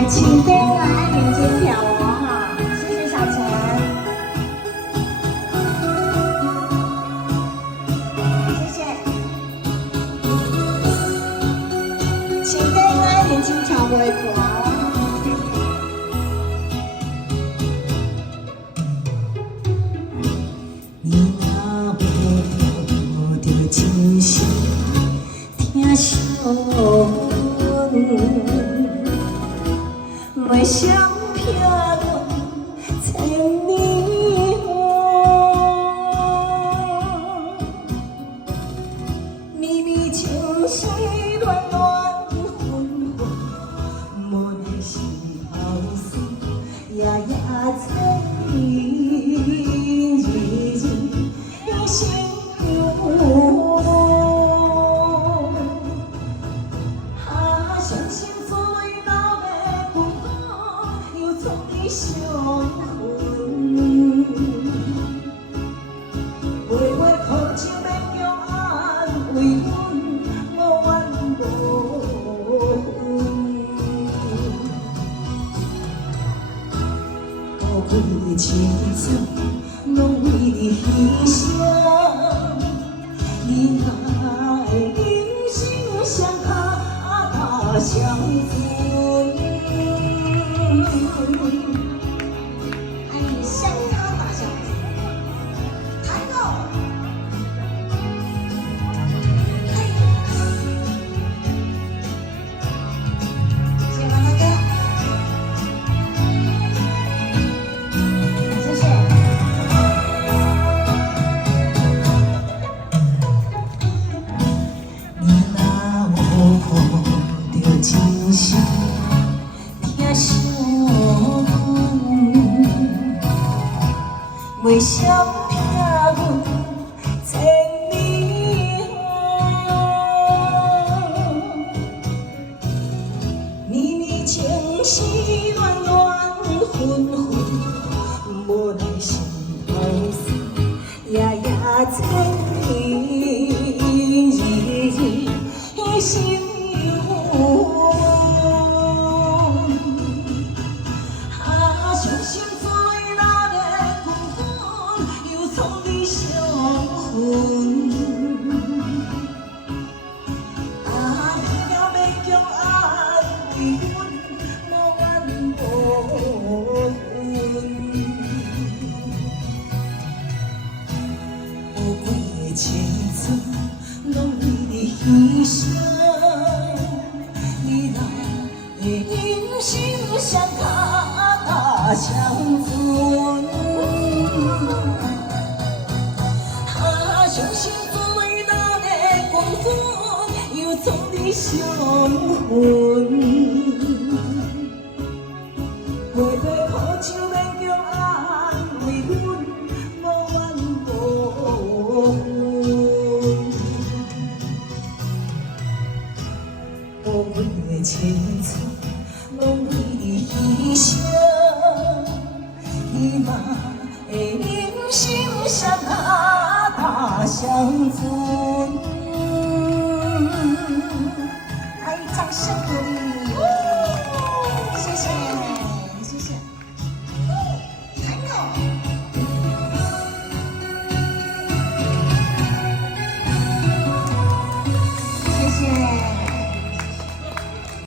爱情的爱眼睛瞟我哈，谢谢小陈，谢谢。情的爱眼睛瞟微博。你若无着真心疼惜阮，袂想骗阮千年绵绵情丝乱乱纷纷，无奈是后生夜夜猜疑，日日心忧。相信所谓老的不好，又从你相分。徘徊苦情免叫安慰阮，无怨无恨。宝贵的青春，拢为你牺牲。你若会忍心相靠。相存，爱你相他大相存。抬头，谢谢妈妈哥，谢谢。你若无着真心疼惜阮，袂想骗阮千年绵绵情丝乱乱纷纷，无奈是后生夜夜猜疑，日日心。相信所谓老的缘分，又从你相分。你了要强安慰阮，无怨无恨。宝贵的青春，拢为你牺牲。你若会忍心相靠相存，相信所谓老的缘分，又从你相分。徘徊苦情免叫安慰阮，无怨无恨。宝贵的青春，拢为你牺牲。你嘛会忍心相靠相存？来，掌声鼓励。